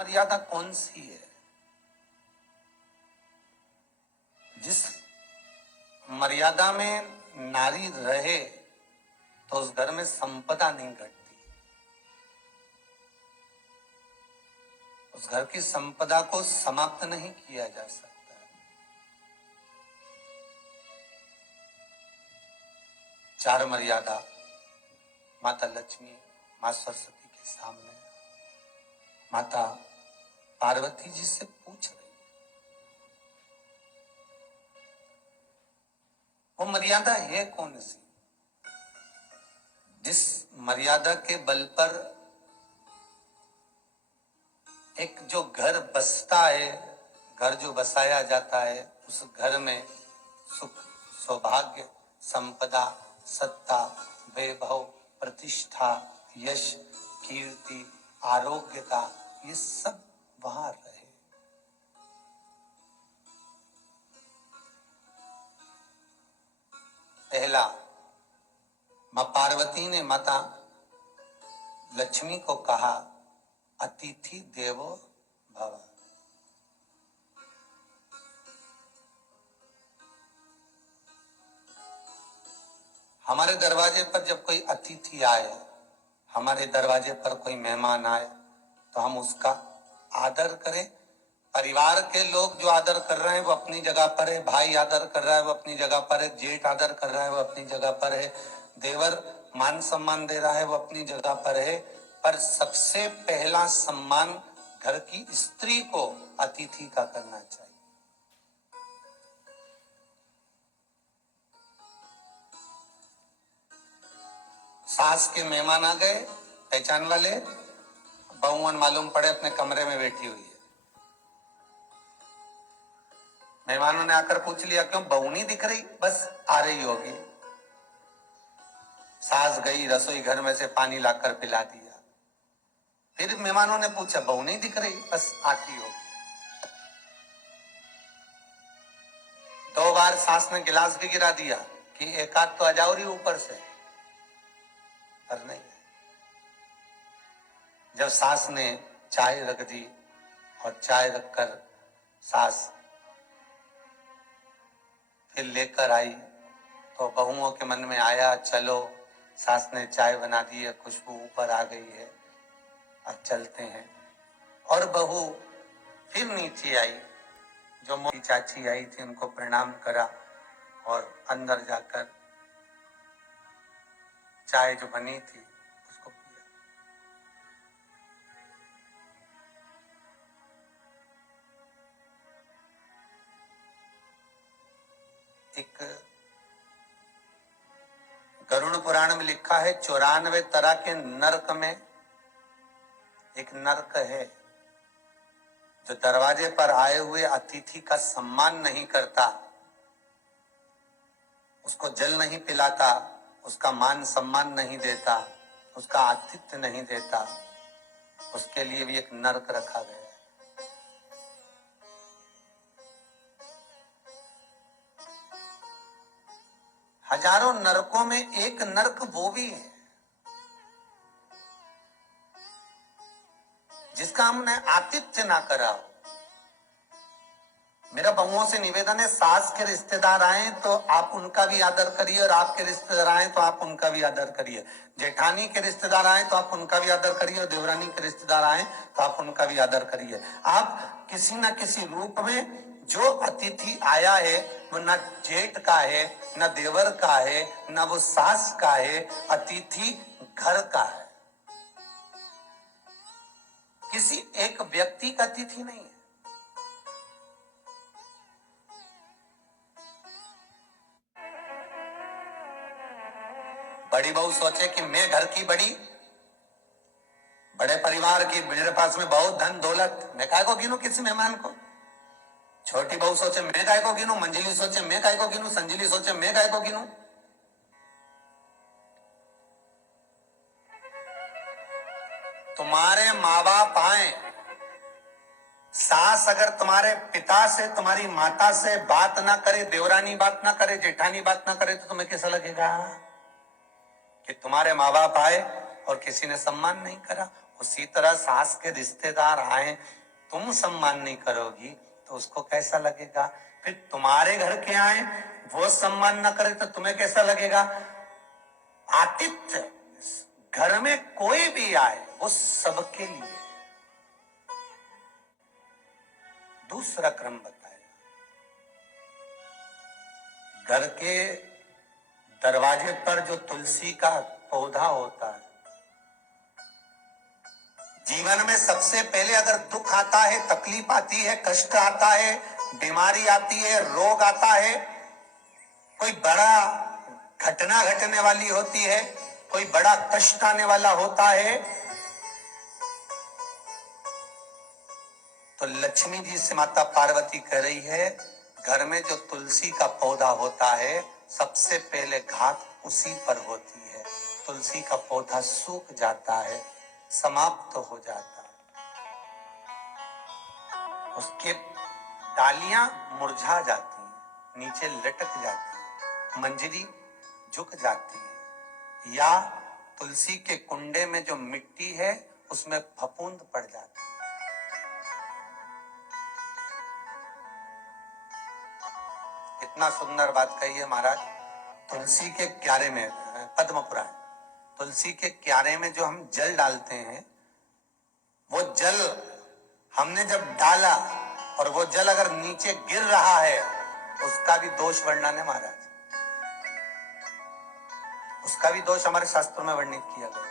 मर्यादा कौन सी है जिस मर्यादा में नारी रहे तो उस घर में संपदा नहीं घटती, उस घर की संपदा को समाप्त नहीं किया जा सकता। चार मर्यादा माता लक्ष्मी, मां सरस्वती के सामने माता पार्वती जी से पूछ रही, वो मर्यादा है कौन सी जिस मर्यादा के बल पर एक जो घर बसता है, घर जो बसाया जाता है, उस घर में सुख, सौभाग्य, संपदा, सत्ता, वैभव, प्रतिष्ठा, यश, कीर्ति, आरोग्यता, ये सब वहां रहे। पहला, मां पार्वती ने माता लक्ष्मी को कहा, अतिथि देवो भव। हमारे दरवाजे पर जब कोई अतिथि आए, हमारे दरवाजे पर कोई मेहमान आए, तो हम उसका आदर करें। परिवार के लोग जो आदर कर रहे हैं वो अपनी जगह पर है, भाई आदर कर रहा है वो अपनी जगह पर है, जेठ आदर कर रहा है वो अपनी जगह पर है, देवर मान सम्मान दे रहा है वो अपनी जगह पर है, पर सबसे पहला सम्मान घर की स्त्री को अतिथि का करना चाहिए। सास के मेहमान आ गए, पहचान वाले, बहुवन मालूम पड़े अपने कमरे में बैठी हुई है। मेहमानों ने आकर पूछ लिया, क्यों बहू नहीं दिख रही? बस आ रही होगी। सास गई, रसोई घर में से पानी लाकर पिला दिया। फिर मेहमानों ने पूछा, बहू नहीं दिख रही? बस आती होगी। 2 बार सास ने गिलास भी गिरा दिया कि एक आध तो आ जाओ रही ऊपर से, पर नहीं। जब सास ने चाय रख दी और चाय रखकर सास फिर लेकर आई, तो बहुओं के मन में आया, चलो सास ने चाय बना दी है, खुशबू ऊपर आ गई है, अब चलते हैं। और बहू फिर नीचे आई, जो मोटी चाची आई थी उनको प्रणाम करा और अंदर जाकर चाय जो बनी थी उसको पिया। एक गरुड़ पुराण में लिखा है, 94 तरह के नरक में एक नरक है जो दरवाजे पर आए हुए अतिथि का सम्मान नहीं करता, उसको जल नहीं पिलाता, उसका मान सम्मान नहीं देता, उसका आतिथ्य नहीं देता, उसके लिए भी एक नरक रखा गया है। हजारों नरकों में एक नरक वो भी है जिसका हमने आतिथ्य ना करा हो। मेरा बहुओं से निवेदन है, सास के रिश्तेदार आए तो आप उनका भी आदर करिए, और आपके रिश्तेदार आए तो आप उनका भी आदर करिए। जेठानी के रिश्तेदार आए तो आप उनका भी आदर करिए, और देवरानी के रिश्तेदार आए तो आप उनका भी आदर करिए। आप किसी न किसी रूप में जो अतिथि आया है वो न जेठ का है, न देवर का है, न वो सास का है, अतिथि घर का है, किसी एक व्यक्ति का अतिथि नहीं है। बड़ी बहू सोचे कि मैं घर की बड़ी, बड़े परिवार की, मेरे पास में बहुत धन दौलत, मैं काय को गिनूं किसी मेहमान को। छोटी बहू सोचे मैं काय को गिनूं, मंजिली सोचे मैं काय को गिनूं, संजिली सोचे मैं काय को गिनूं। तुम्हारे माँ बाप आए, सास अगर तुम्हारे पिता से, तुम्हारी माता से बात ना करे, देवरानी बात ना करे, जेठानी बात ना करे, तो तुम्हें कैसा लगेगा कि तुम्हारे माँ बाप आए और किसी ने सम्मान नहीं करा, उसी तरह सास के रिश्तेदार आए, तुम सम्मान नहीं करोगी तो उसको कैसा लगेगा? फिर तुम्हारे घर के आए, वो सम्मान न करे तो तुम्हें कैसा लगेगा? आतिथ्य, घर में कोई भी आए वो सबके लिए। दूसरा क्रम बताया, घर के दरवाजे पर जो तुलसी का पौधा होता है, जीवन में सबसे पहले अगर दुख आता है, तकलीफ आती है, कष्ट आता है, बीमारी आती है, रोग आता है, कोई बड़ा घटना घटने वाली होती है, कोई बड़ा कष्ट आने वाला होता है, तो लक्ष्मी जी से माता पार्वती कह रही है, घर में जो तुलसी का पौधा होता है सबसे पहले घात उसी पर होती है। तुलसी का पौधा सूख जाता है, समाप्त हो जाता है, उसके डालियां मुरझा जाती हैं, नीचे लटक जाती है, मंजरी झुक जाती है, या तुलसी के कुंडे में जो मिट्टी है उसमें फफूंद पड़ जाती है। इतना सुंदर बात कही है महाराज। तुलसी के क्यारे में, पद्म पुराण, तुलसी के क्यारे में जो हम जल डालते हैं, वो जल हमने जब डाला और वो जल अगर नीचे गिर रहा है, उसका भी दोष वर्णन है महाराज, उसका भी दोष हमारे शास्त्रों में वर्णित किया गया।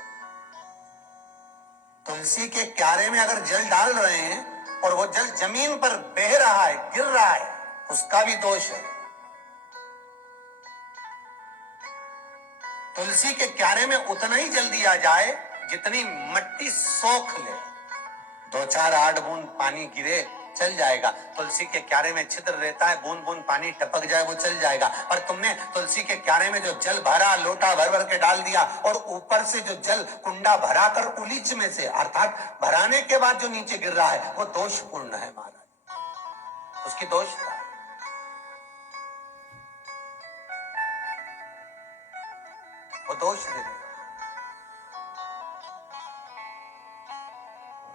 तुलसी के क्यारे में अगर जल डाल रहे हैं और वो जल जमीन पर बह रहा है, गिर रहा है, उसका भी दोष है। तुलसी के क्यारे में उतना ही जल दिया जाए जितनी मिट्टी सोख ले, 2-4-8 बूंद पानी गिरे चल जाएगा। तुलसी के क्यारे में छिद्र रहता है, बूंद बूंद पानी टपक जाए वो चल जाएगा। पर तुमने तुलसी के क्यारे में जो जल भरा, लोटा भर भर के डाल दिया, और ऊपर से जो जल कुंडा भरा कर उलीच में से, अर्थात भराने के बाद जो नीचे गिर रहा है, वो दोषपूर्ण है महाराज, उसकी दोष था। वो दोष दे दे।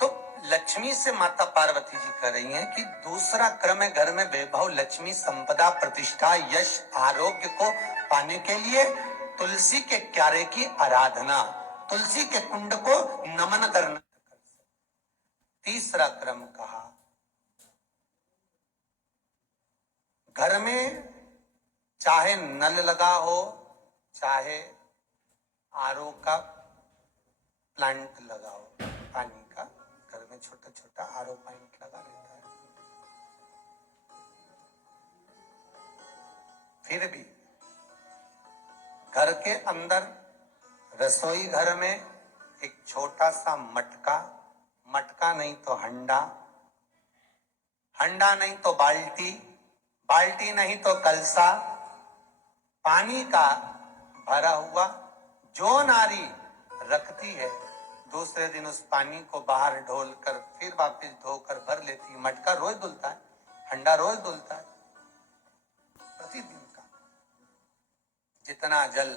तो लक्ष्मी से माता पार्वती जी कह रही हैं कि दूसरा क्रम है घर में वैभव, लक्ष्मी, संपदा, प्रतिष्ठा, यश, आरोग्य को पाने के लिए तुलसी के क्यारे की आराधना, तुलसी के कुंड को नमन करना। तीसरा क्रम कहा, घर में चाहे नल लगा हो, चाहे आरओ का प्लांट लगा हो, पानी का, घर में छोटा छोटा आरओ प्लांट लगा रहता है, फिर भी घर के अंदर रसोई घर में एक छोटा सा मटका, मटका नहीं तो हंडा, हंडा नहीं तो बाल्टी, बाल्टी नहीं तो कलसा, पानी का भरा हुआ जो नारी रखती है, दूसरे दिन उस पानी को बाहर ढोल कर फिर वापस धोकर भर लेती है। मटका रोज धुलता है, हंडा रोज धुलता है, प्रतिदिन का। जितना जल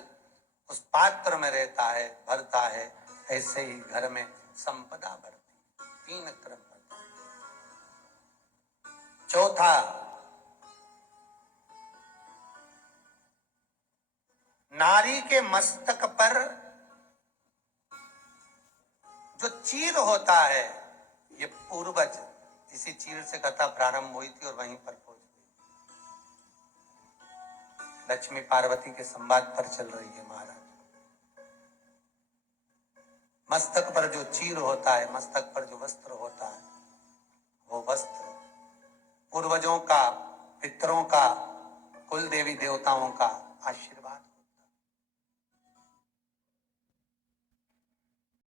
उस पात्र में रहता है, भरता है, ऐसे ही घर में संपदा बढ़ती। 3 क्रम बढ़ता। चौथा, नारी के मस्तक पर जो चीर होता है, ये पूर्वज, इसी चीर से कथा प्रारंभ हुई थी और वहीं पर पहुंच गई। लक्ष्मी पार्वती के संवाद पर चल रही है महाराज। मस्तक पर जो चीर होता है, मस्तक पर जो वस्त्र होता है, वो वस्त्र पूर्वजों का, पितरों का, कुल देवी देवताओं का आशीर्वाद।